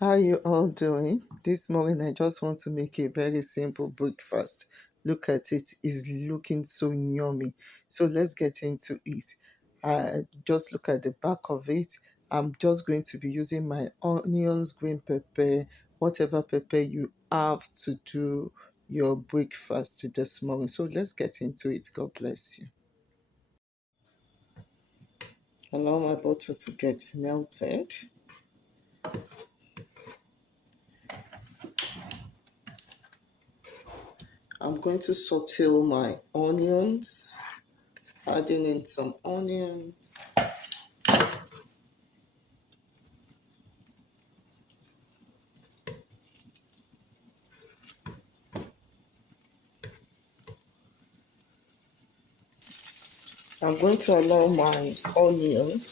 How you all doing? This morning I just want to make a very simple breakfast. Look at it, it's looking so yummy. So let's get into it. Just look at the back of it. I'm just going to be using my onions, green pepper, whatever pepper you have to do your breakfast this morning. So let's get into it. God bless you. Allow my butter to get melted. I'm going to saute my onions, adding in some onions. I'm going to allow my onions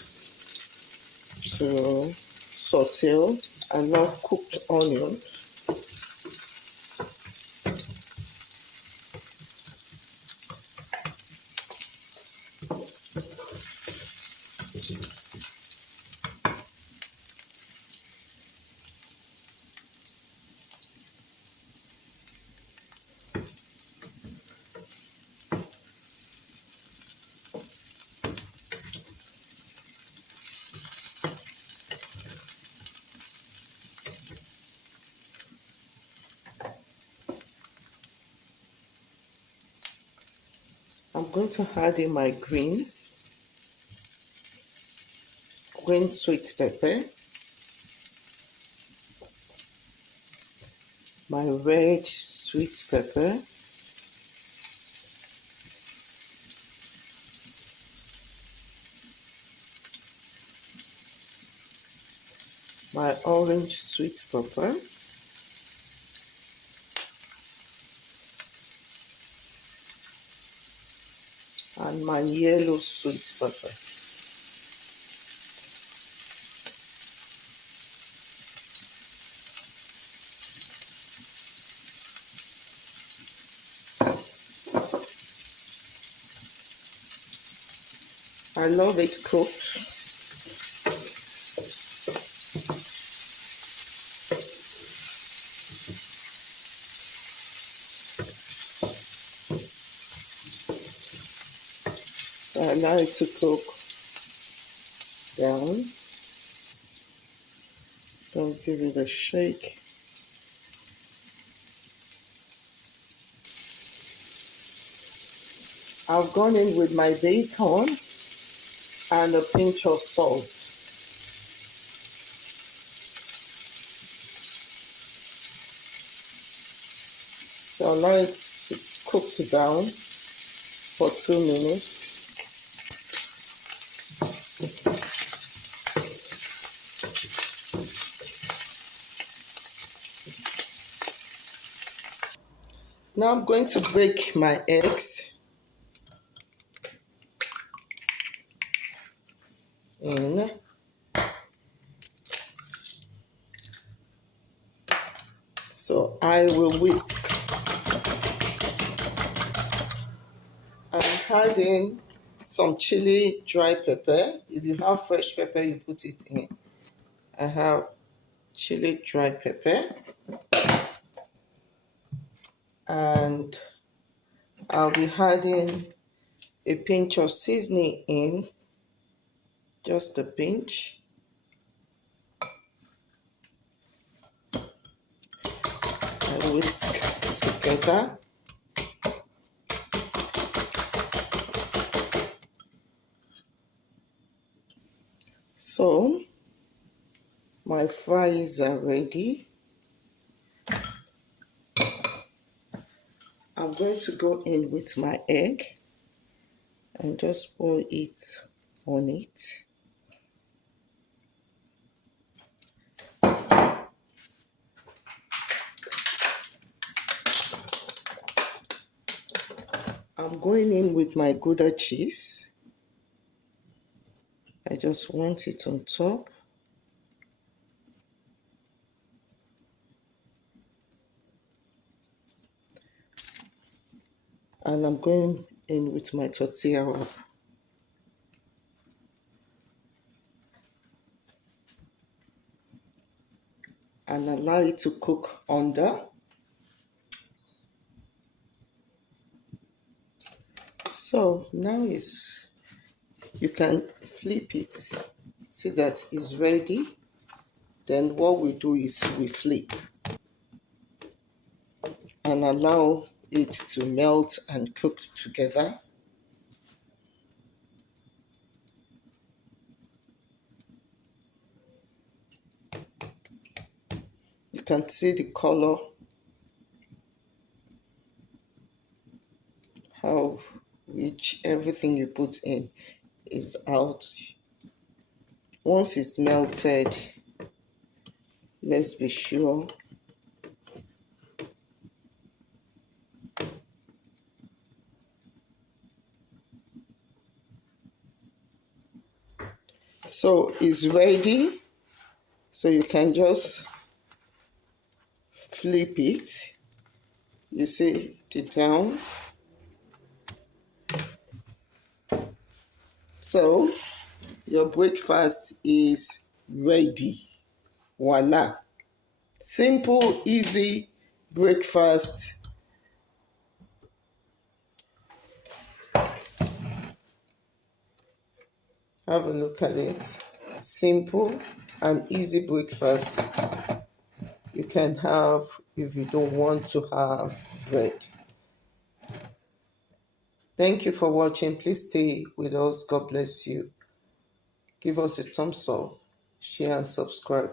to saute. I love cooked onions. I'm going to add in my green sweet pepper, my red sweet pepper, my orange sweet pepper, and my yellow sweet pepper. I love it cooked. So I allow it to cook down. Just give it a shake. I've gone in with my bacon and a pinch of salt. So allow it to cook down for 2 minutes. Now I'm going to break my eggs in. So I will whisk and add in some chili dry pepper. If you have fresh pepper, you put it in. I have chili dry pepper, and I'll be adding a pinch of seasoning in, just a pinch. And whisk together. So my fries are ready. I'm going to go in with my egg and just pour it on it. I'm going in with my Gouda cheese. I just want it on top. And I'm going in with my tortilla wrap. and allow it to cook under. So now is you can flip it. See that it's ready. Then what we do is we flip and allow it to melt and cook together. You can see the color, how rich everything you put in is out. Once it's melted, let's be sure. So it's ready. So you can just flip it. You see the down. So your breakfast is ready. Voila. Simple, easy breakfast. Have a look at it. Simple and easy breakfast you can have if you don't want to have bread. Thank you for watching. Please stay with us. God bless you. Give us a thumbs up, share, and subscribe.